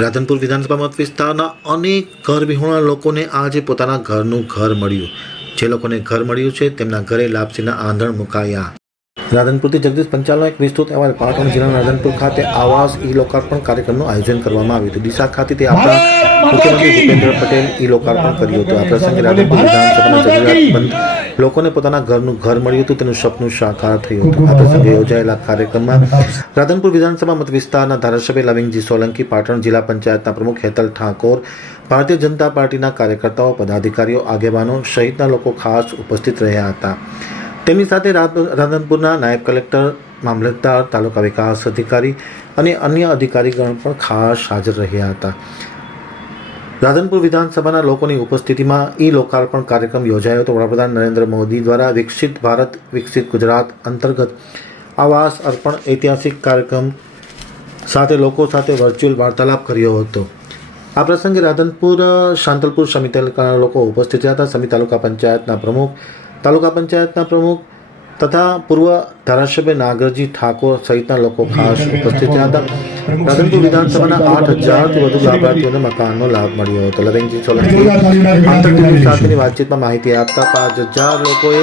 રાધનપુર વિધાનસભા મત વિસ્તારના અનેક ઘર વિહોણા લોકોને આજે પોતાના ઘરનું ઘર મળ્યું। જે લોકોને ઘર મળ્યું છે તેમના ઘરે લાપસીના આંધણ મુકાયા। રાધનપુરથી જગદીશ પંચાલનો એક વિસ્તૃત અહેવાલ। પાટણ જિલ્લાના રાધનપુર ખાતે આવાસ ઈ લોકાર્પણ કાર્યક્રમનું આયોજન કરવામાં આવ્યું હતું। ડીસા ખાતેથી આપણા મુખ્યમંત્રી ભૂપેન્દ્ર પટેલ ઈ લોકાર્પણ કર્યું હતું। આ પ્રસંગે રાધનપુર વિધાનસભાના જરૂરિયાતમંદ લોકોને પોતાના ઘરનું ઘર મળ્યું હતું, તેનું સપનું સાકાર થયું હતું। આ પ્રસંગે યોજાયેલા કાર્યક્રમમાં રાધનપુર વિધાનસભા મત વિસ્તારના ધારાસભ્ય લવિંગજી સોલંકી, પાટણ જિલ્લા પંચાયતના પ્રમુખ હેતલ ઠાકોર, ભારતીય જનતા પાર્ટીના કાર્યકર્તાઓ, પદાધિકારીઓ, આગેવાનો સહિતના લોકો ખાસ ઉપસ્થિત રહ્યા હતા। તેમની સાથે રાધનપુરના નાયબ કલેક્ટર, મામલતદાર, તાલુકા વિકાસ અધિકારી અને અન્ય અધિકારીગણ પણ ખાસ હાજર રહ્યા હતા। રાધનપુર વિધાનસભાના લોકોની ઉપસ્થિતિમાં ઈ લોકાર્પણ કાર્યક્રમ યોજાયો હતો। વડાપ્રધાન નરેન્દ્ર મોદી દ્વારા વિકસિત ભારત વિકસિત ગુજરાત અંતર્ગત આવાસ અર્પણ ઐતિહાસિક કાર્યક્રમ સાથે લોકો સાથે વર્ચ્યુઅલ વાર્તાલાપ કર્યો હતો। આ પ્રસંગે રાધનપુર શાંતલપુર સમિતિ તાલુકાના લોકો ઉપસ્થિત રહ્યા હતા। સમિતિ તાલુકા પંચાયતના પ્રમુખ તથા પૂર્વ ધારાસભ્ય નાગરજી ઠાકોર સહિતના લોકો ખાસ ઉપસ્થિત રહ્યા હતા। રાધનપુર વિધાનસભાના 8,000થી વધુ લાભાર્થીઓને મકાનનો લાભ મળ્યો હતો। લવિંગજી સોલંકી આંતરટીવી સાથેની વાતચીતમાં માહિતી આપતા 5,000 લોકોએ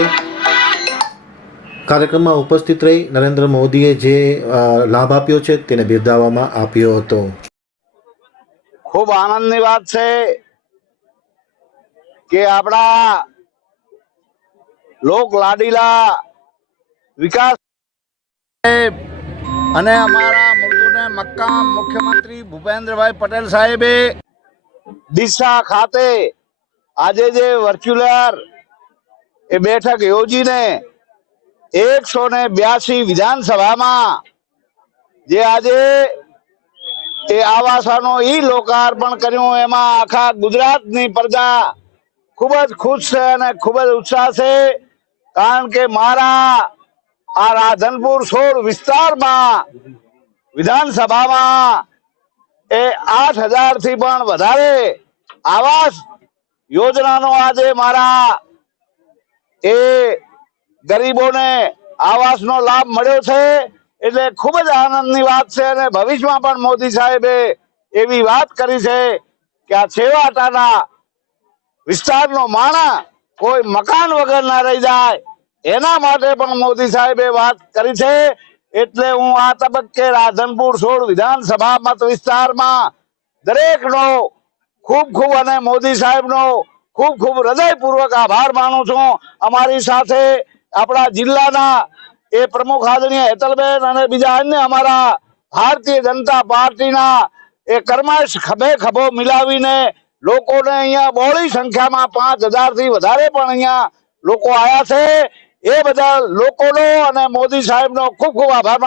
કાર્યક્રમમાં ઉપસ્થિત રહી નરેન્દ્ર મોદીએ જે લાભ આપ્યો છે તેને બિરદાવવામાં આવ્યો હતો। ખૂબ આનંદની વાત છે કે આપણા લોક લાડીલા વિકાસ અને અમારા મુર્દુને મક્કામ મુખ્યમંત્રી ભૂપેન્દ્રભાઈ પટેલ સાહેબે ડીસા ખાતે આજે જે વર્ચ્યુઅલ એ બેઠક યોજીને 182 વિધાનસભામાં જે આજે એ આવાસનો ઈ લોકાર્પણ કર્યું, એમાં આખા ગુજરાતની પ્રજા ખૂબ જ ખુશ છે અને ખૂબ જ ઉત્સાહ છે। કારણ કે મારા આ રાધનપુર 16 વિસ્તારમાં વિધાનસભામાં એ 8,000 થી પણ વધારે આવાસ યોજનાનો આજે મારા એ ગરીબોને આવાસનો લાભ મળ્યો છે। એટલે ખૂબ જ આનંદની વાત છે અને ભવિષ્યમાં પણ મોદી સાહેબે એવી વાત કરી છે કે આ છેવાડાના વિસ્તારનો માણસ કોઈ મકાન વગર ના રહી જાય, એના માટે પણ મોદી સાહેબે વાત કરી છે। એટલે હું આ તબક્કે રાધનપુર 16 વિધાનસભા મત વિસ્તારમાં દરેકનો ખૂબ ખૂબ અને મોદી સાહેબનો ખૂબ ખૂબ હૃદયપૂર્વક આભાર માનું છું। અમારી સાથે આપણા જિલ્લાના એ પ્રમુખ આદરણીય હેતલબેન અને બીજા અન્ય અમારા ભારતીય જનતા પાર્ટીના એ કર્મશ ખભે ખભો મિલાવીને લોકોને અહીંયા બહોળી સંખ્યામાં 5,000 થી વધારે પણ અહીંયા લોકો આવ્યા છે। એ બધા લોકોનો અને મોદી સાહેબનો ખૂબ ખૂબ આભાર।